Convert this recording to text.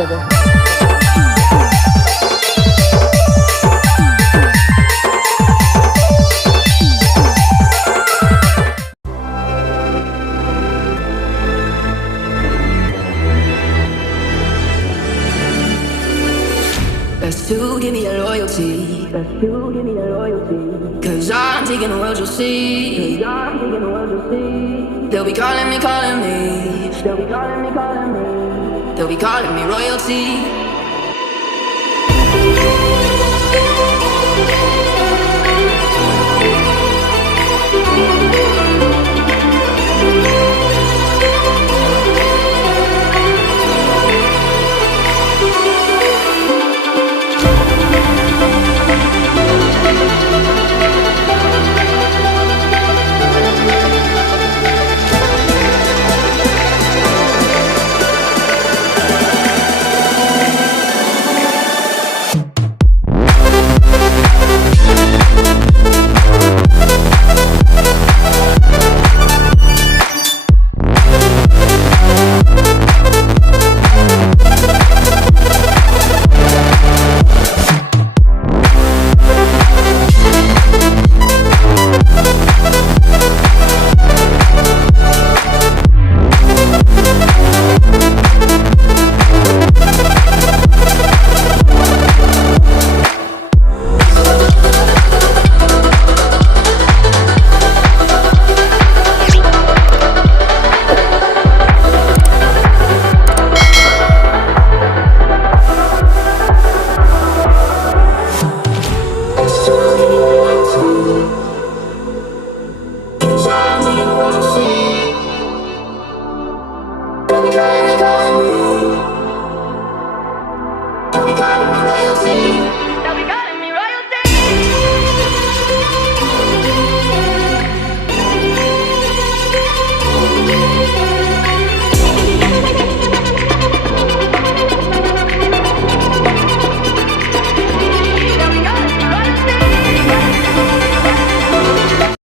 Best to give me your loyalty. Best to give me your loyalty. Cause I'm taking the world, you'll see. Cause I'm taking the world, you'll see. They'll be calling me, calling me. They'll be calling me, calling me. They'll be calling me royalty.